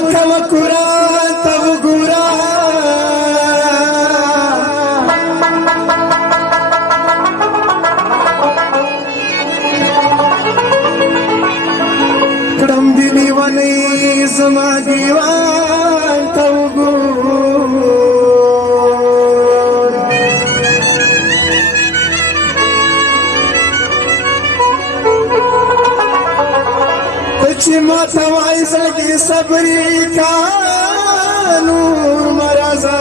مکه قرآن ته وګوره کړم دې لیونی زما دیوان ته وګوره چې ماته وایي زړګي صبرې کا نور مرزا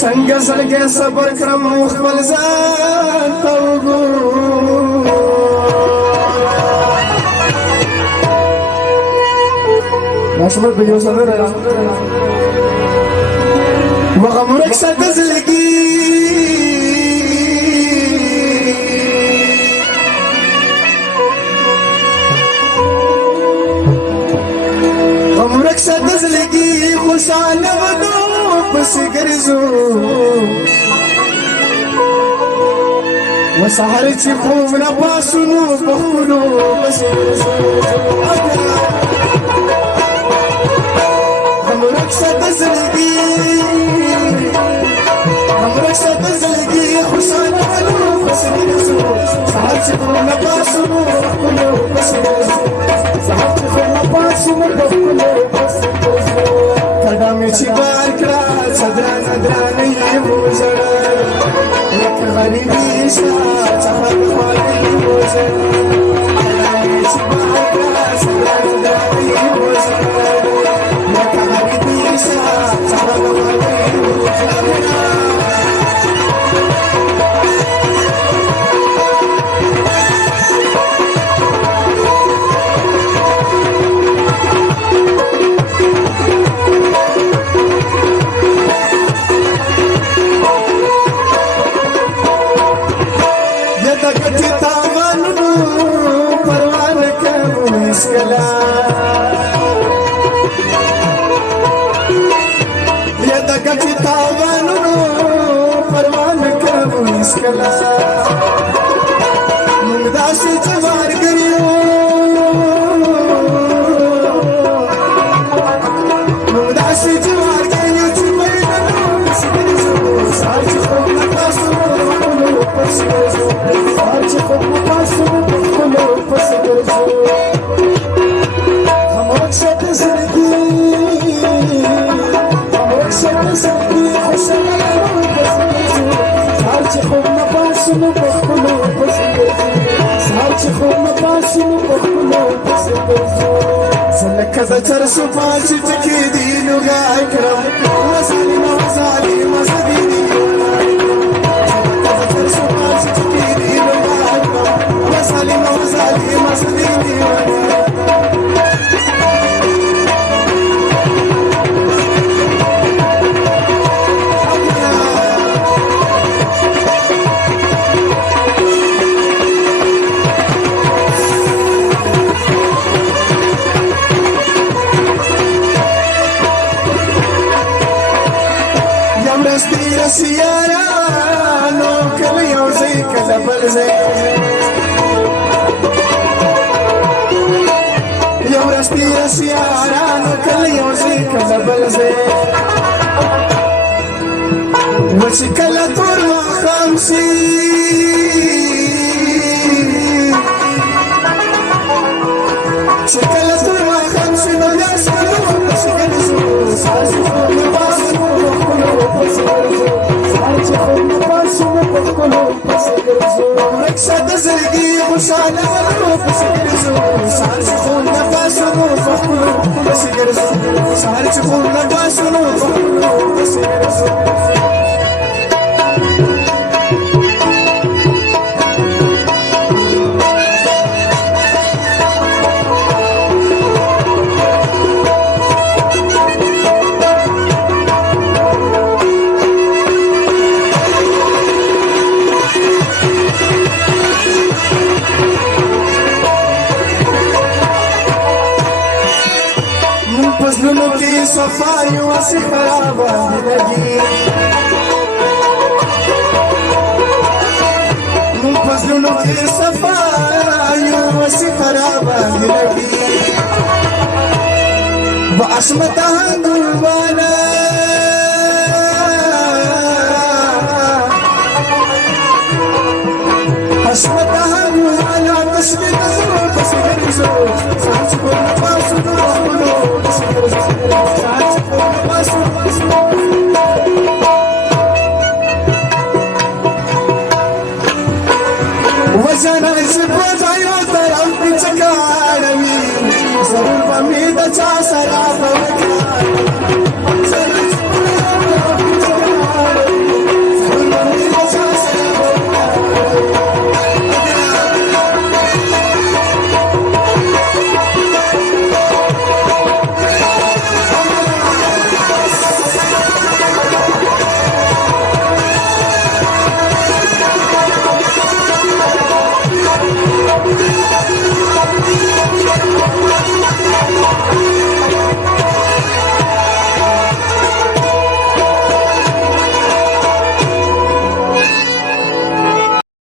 څنګه زړګي صبر کړم خپل ځان ته وګوره ماشومان په یو سره وغمرك ستزلقي غمرك ستزلقي خوشان بدو بس ګرځو وسحر چې خوب نه پاسونو بخونو بس ګرځو غمرك ستزلقي غمرك ستزلقي خوشان بدو بس ګرځو سحر چې خوب نه پاسونو بخونو بس ګرځو سحر چې خوب نه پاسونو بخونو بس ګرځو قدم چې بار کړه صدران درانه یې وژړه لکه غریبي شته څخه خالي وژړه قدم چې بار کړه صدران درانه یې وژړه لکه غریبي شته څخه خالي وژړه زلك ترسو فاشي تكيدين وقاكرم وسلم وسلم وسديني ترسو فاشي تكيدين وقاكرم وسلم وسلم وسديني سيارانو كل يوم زي كذا بلزي يوم رستي سيارانو كل يوم زي كذا بلزي وشكل طول خمسي شكل طول خمسي ناس كلهم شكل ساسي غمرك ستزلقي خوشان بدو بس ګرځو سحر چې خوب نه پاسونو بخونو بس ګرځو سحر چې خوب نه پاسونو بخونو بس ګرځو صفاي وصفا باندې زلونو کې صفایو وسی خرابان لګي باسمتان قربانا اسمتان وانا تسبيح زور تسبيح زور سانس کو پاسو نو سانس کو پاسو وجانا شپه یو تر او پچکاړوي ضرور به مې د چا سره